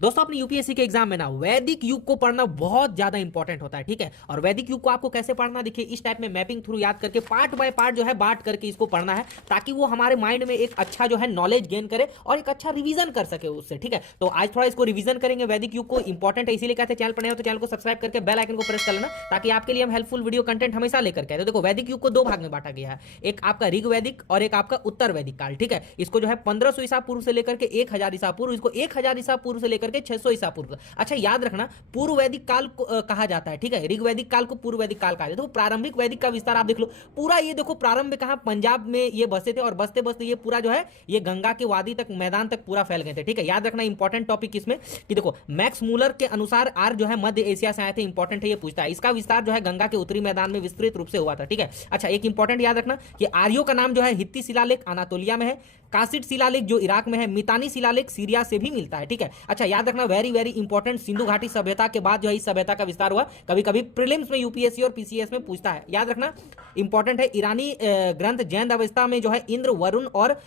दोस्तों अपने यूपीएससी के एग्जाम में ना वैदिक युग को पढ़ना बहुत ज्यादा इंपॉर्टेंट होता है, ठीक है। और वैदिक युग को आपको कैसे पढ़ना, देखिए इस टाइप में मैपिंग थ्रू याद करके पार्ट बाय पार्ट जो है बांट करके इसको पढ़ना है, ताकि वो हमारे माइंड में एक अच्छा जो है नॉलेज गेन करे और एक अच्छा रिवीजन कर सके उससे, ठीक है। तो आज थोड़ा इसको रिवीजन करेंगे। वैदिक युग को इंपॉर्टेंट है, इसीलिए कहते हैं चैनल पर नए हो तो चैनल को सब्सक्राइब करके बेल आइकन को प्रेस कर लेना, ताकि आपके लिए हम हेल्पफुल वीडियो कंटेंट हमेशा लेकर के आए। तो देखो वैदिक युग को दो भाग में बांटा गया है, एक आपका ऋग वैदिक और एक आपका उत्तर वैदिक काल, ठीक है। इसको जो है 1500 ईसा पूर्व से लेकर के 1000 ईसा पूर्व, इसको 1000 ईसा पूर्व से लेकर के 600 ईसा पूर्व। अच्छा याद रखना, पूर्व वैदिक काल कहा जाता है, ठीक है। ऋग वैदिक काल को पूर्व वैदिक काल कहा जाता है। तो प्रारंभिक वैदिक का विस्तार आप देख लो पूरा, ये देखो प्रारंभ कहां, पंजाब में ये बसे थे और बसते बसते ये पूरा जो है ये गंगा के वादी तक, मैदान तक पूरा फैल गए थे, ठीक है। याद रखना इंपॉर्टेंट टॉपिक इसमें कि देखो मैक्स मूलर के अनुसार आर्य जो है मध्य एशिया से आए थे, इंपॉर्टेंट है, ये पूछता है। इसका विस्तार जो है गंगा के उत्तरी मैदान में विस्तृत रूप से हुआ था, ठीक है। अच्छा एक इंपॉर्टेंट याद रखना कि आर्यों का नाम जो है हित्ती शिलालेख अनातोलिया में है, कासिट शिलालेख जो इराक में है, मितानी शिलालेख सीरिया से भी मिलता है, ठीक है। अच्छा याद रखना वेरी वेरी इंपॉर्टेंट, सिंधु घाटी सभ्यता के बाद जो है इस सभ्यता का विस्तार हुआ। कभी कभी प्रीलिम्स में यूपीएससी और पीसीएस में पूछता है, याद रखना इंपॉर्टेंट है। ईरानी ग्रंथ जैन अवस्था में जो है इंद्र वरुण और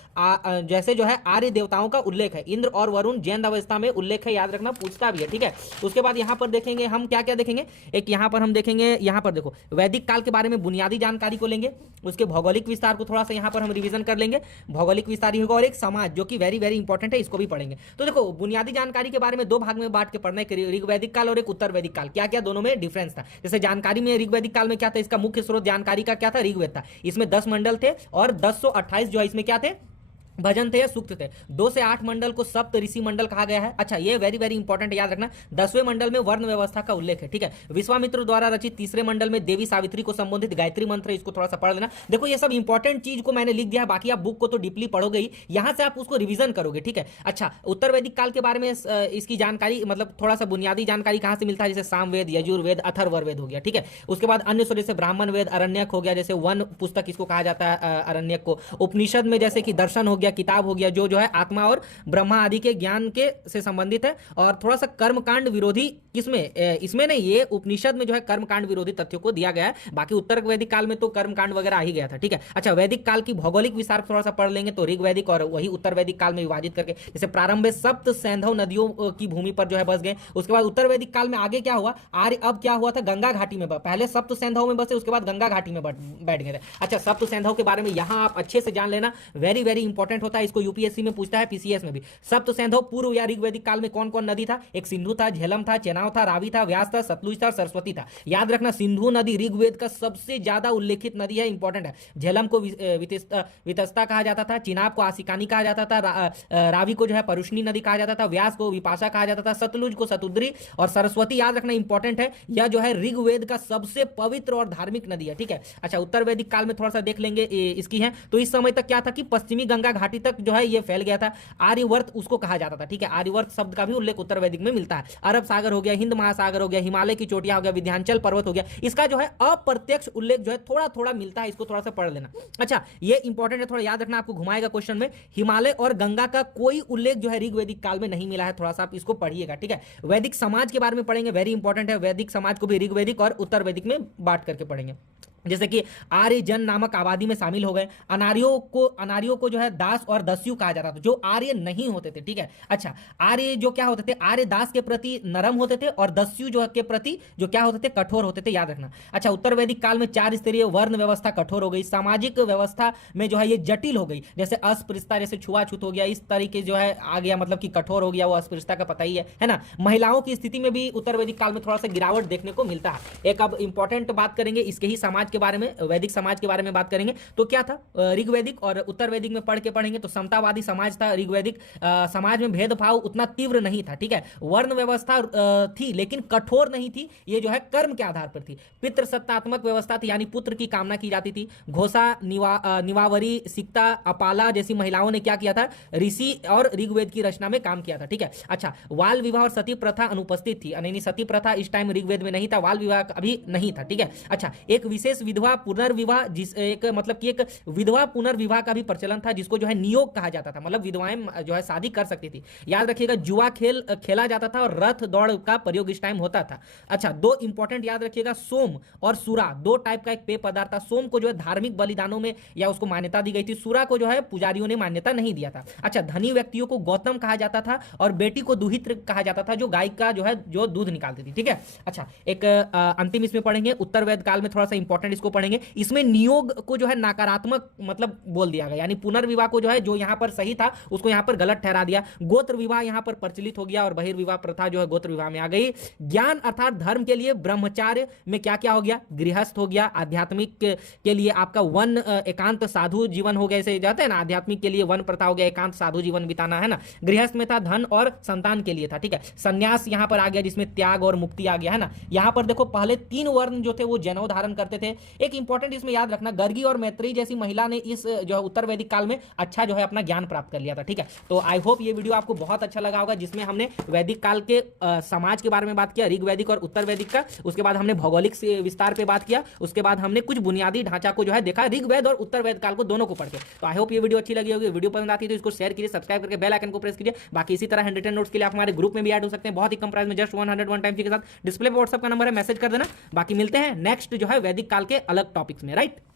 जैसे जो है आर्य देवताओं का उल्लेख है, इंद्र और वरुण जैन अवस्था में उल्लेख है, याद रखना पूछता भी है, ठीक है। उसके बाद यहां पर देखेंगे हम क्या क्या देखेंगे, एक यहां पर हम देखेंगे, यहां पर देखो वैदिक काल के बारे में बुनियादी जानकारी को लेंगे, उसके भौगोलिक विस्तार को थोड़ा सा यहां पर हम रिवीजन कर लेंगे, भौगोलिक विस्तार ही होगा, और एक समाज जो कि वेरी वेरी इंपॉर्टेंट है, इसको भी पढ़ेंगे। तो देखो बुनियादी जानकारी के बारे में दो भाग में बांट के पढ़ना है, ऋग वैदिक काल और एक उत्तर वैदिक काल, क्या क्या दोनों में डिफरेंस था। जैसे जानकारी में ऋग वैदिक काल में क्या था, इसका मुख्य स्रोत जानकारी का क्या था, ऋग्वेद था। इसमें 10 मंडल थे और 1028 जो है इसमें क्या थे, भजन थे या सूक्त थे। 2 से 8 मंडल को सप्त ऋषि मंडल कहा गया है। अच्छा ये वेरी वेरी इंपॉर्टेंट है, याद रखना 10वें मंडल में वर्ण व्यवस्था का उल्लेख है, ठीक है। विश्वामित्र द्वारा रचित तीसरे मंडल में देवी सावित्री को संबंधित गायत्री मंत्र, इसको थोड़ा सा पढ़ लेना। देखो ये सब इंपॉर्टेंट चीज को मैंने लिख दिया है, बाकी आप बुक को तो डीपली पढ़ोगे ही, यहां से आप उसको रिवीजन करोगे, ठीक है। अच्छा उत्तर वैदिक काल के बारे में इसकी जानकारी, मतलब थोड़ा सा बुनियादी जानकारी कहां से मिलता है, जैसे सामवेद, यजुर्वेद, अथर्ववेद हो गया, ठीक है। उसके बाद अन्य सूर्य से ब्राह्मण वेद, अरण्यक हो गया, जैसे वन पुस्तक इसको कहा जाता है अरण्यक को। उपनिषद में जैसे कि दर्शन हो गया, किताब हो गया, जो है आत्मा और ब्रह्मा आदि के ज्ञान के से संबंधित है। और थोड़ा सा कर्मकांड विरोधी किसमें, इसमें नहीं, ये उपनिषद में जो है कर्मकांड विरोधी तथ्यों को दिया गया है, बाकी उत्तर वैदिक काल में तो कर्मकांड वगैरह आ ही गया था, ठीक है। अच्छा वैदिक काल की भौगोलिक विस्तार थोड़ा सा पढ़ लेंगे, तो ऋग वैदिक और वही उत्तर वैदिक काल में विभाजित करके, जैसे प्रारंभ में सप्त सैंधव नदियों की भूमि पर जो है बस गए। उसके बाद उत्तर वैदिक काल में आगे क्या हुआ, आर्य अब क्या हुआ था, गंगा घाटी में, पहले सप्त सैंधव में बसे, उसके बाद गंगा घाटी में बैठ गए थे। अच्छा सप्त सैंधव के बारे में यहां आप अच्छे से जान लेना, वेरी वेरी इंपॉर्टेंट होता है, इसको यूपीएससी में पूछता है, पीसीएस में भी। सप्त सैंधव पूर्व या ऋग्वैदिक काल में कौन कौन नदी था, एक सिंधु था, झेलम था, चेनाब था, रावी था, व्यास था, सतलुज था, सरस्वती था। याद रखना सिंधु नदी ऋग्वेद का सबसे ज्यादा उल्लेखित नदी है, इंपॉर्टेंट है। झेलम को वितस्ता कहा जाता था, चिनाब को आसिकानी कहा जाता था, रावी को जो है परुष्णी नदी कहा जाता था, व्यास को विपाशा कहा जाता था, सतलुज को सतुद्री, और सरस्वती याद रखना इंपॉर्टेंट है, यह जो है ऋग्वेद का सबसे पवित्र और धार्मिक नदी है, ठीक है। अच्छा उत्तर वैदिक काल में थोड़ा सा देख लेंगे इसकी है, तो इस समय तक क्या था कि पश्चिमी गंगा घाटी तक जो है ये फैल गया था, आर्यवर्त उसको कहा जाता था, ठीक है। आर्यवर्त शब्द का भी उल्लेख उत्तर वैदिक में मिलता है। अरब सागर हो गया, हिंद महासागर हो गया, हिमालय की चोटियां हो गया, विंध्याचल पर्वत हो गया, इसका जो है अप्रत्यक्ष उल्लेख जो है थोड़ा थोड़ा मिलता है, इसको थोड़ा सा पढ़ लेना। अच्छा ये इंपॉर्टेंट है, थोड़ा याद रखना, आपको घुमाएगा क्वेश्चन में, हिमालय और गंगा का कोई उल्लेख जो है ऋग्वैदिक काल में नहीं मिला है, थोड़ा सा आप इसको पढ़िएगा, ठीक है। वैदिक समाज के बारे में पढ़ेंगे, वेरी इंपॉर्टेंट है, वैदिक समाज को भी ऋग्वैदिक और उत्तर वैदिक में बांट करके पढ़ेंगे। जैसे कि आर्य जन नामक आबादी में शामिल हो गए। अनार्यों को जो है दास और दस्यु कहा जाता था, जो आर्य नहीं होते थे, ठीक है। अच्छा आर्य जो क्या होते थे, आर्य दास के प्रति नरम होते थे और दस्यु जो के प्रति जो क्या होते थे, कठोर होते थे, याद रखना। अच्छा उत्तर वैदिक काल में 4 स्तरीय वर्ण व्यवस्था कठोर हो गई, सामाजिक व्यवस्था में जो है ये जटिल हो गई, जैसे अस्पृश्यता, जैसे छुआछूत हो गया, इस तरीके जो है आ गया, मतलब कि कठोर हो गया, वो अस्पृश्यता का पता ही है ना। महिलाओं की स्थिति में भी उत्तर वैदिक काल में थोड़ा सा गिरावट देखने को मिलता है। एक अब इंपॉर्टेंट बात करेंगे इसके ही समाज के बारे में, वैदिक समाज के बारे में बात करेंगे, तो क्या था ऋग्वैदिक और उत्तर वैदिक में पढ़ेंगे, तो समतावादी समाज था ऋग्वैदिक। समाज में भेदभाव उतना तीव्र नहीं था, ठीक है। वर्ण व्यवस्था थी लेकिन कठोर नहीं थी, ये जो है कर्म के आधार पर थी। पितृ सत्तात्मक व्यवस्था थी, यानी पुत्र की कामना की जाती थी। घोषा, निवावरी, सिक्ता, अपाला जैसी महिलाओं ने क्या किया था, ऋषि और ऋग्वेद की रचना में काम किया था, ठीक है। अच्छा बाल विवाह और सती प्रथा अनुपस्थित थी, यानी सती प्रथा इस टाइम ऋग्वेद में नहीं था, बाल विवाह अभी नहीं था, ठीक है। अच्छा एक विशेष विधवा पुनर्विवाह, जिस एक मतलब कि एक विधवा पुनर्विवाह का भी प्रचलन था, जिसको जो है नियोग कहा जाता था, मतलब विधवाएं जो है शादी कर सकती थी। याद रखिएगा, जुआ खेल खेला जाता था और रथ दौड़ का प्रयोग इस टाइम होता था। अच्छा, दो इंपॉर्टेंट याद रखिएगा, सोम और सुरा, दो टाइप का एक पेय पदार्थ था। सोम को जो है धार्मिक बलिदानों में या उसको मान्यता दी गई थी, सुरा को जो है पुजारियों ने मान्यता नहीं दिया था। अच्छा, धनी व्यक्तियों को गौतम कहा जाता था और बेटी को दुहित्र कहा जाता था, जो गाय का जो है जो दूध निकालती थी। ठीक है। अच्छा, एक अंतिम इसमें पढ़ेंगे, उत्तर वेद काल में थोड़ा सा इंपॉर्टेंट इसको पढ़ेंगे। इसमें नियोग को जो है नकारात्मक मतलब बोल दिया गया, यानी पुनर्विवाह को जो है जो यहां पर सही था उसको यहां पर गलत ठहरा दिया। गोत्र विवाह यहां पर प्रचलित हो गया और बहिर्विवाह प्रथा जो है गोत्र विवाह में आ गई। ज्ञान अर्थात धर्म के लिए ब्रह्मचार्य में क्या क्या हो गया, गृहस्थ हो गया। आध्यात्मिक के लिए आपका वन एकांत साधु जीवन हो गया, इसे जाते हैं ना, आध्यात्मिक के लिए वन प्रथा हो गया, एकांत साधु जीवन बिताना है ना। गृहस्थ में था धन और संतान के लिए था। ठीक है। संन्यास यहां पर आ गया, जिसमें त्याग और मुक्ति आ गया, है ना। यहां पर देखो, पहले 3 वर्ण जो थे वो जनेऊ धारण करते थे। एक इंपॉर्टेंट इसमें याद रखना, गर्गी और मैत्रेयी जैसी महिला ने इस जो है उत्तर वैदिक काल में अच्छा जो है अपना ज्ञान प्राप्त कर लिया था। ठीक है। तो आई होप ये वीडियो आपको बहुत अच्छा लगा होगा, जिसमें हमने वैदिक काल के समाज के बारे में बात किया, ऋग वैदिक और उत्तर वैदिक का। उसके बाद हमने भौगोलिक विस्तार पे बात किया। उसके बाद हमने कुछ बुनियादी ढांचा को जो है देखा, ऋग वैद और उत्तर वैद काल को दोनों को पढ़ के। तो आई होप ये वीडियो अच्छी लगी होगी। वीडियो पसंद आती है तो इसको शेयर कीजिए, सब्सक्राइब करके बेल आइकन को प्रेस कीजिए। बाकी इसी तरह 110 नोट्स के लिए आप हमारे ग्रुप में भी ऐड हो सकते हैं, बहुत ही कम प्राइस में, जस्ट 101 टाइम्स के साथ। डिस्प्ले पर व्हाट्सएप का नंबर है, मैसेज कर देना। बाकी मिलते हैं नेक्स्ट जो है वैदिक काल के अलग टॉपिक्स में, राइट।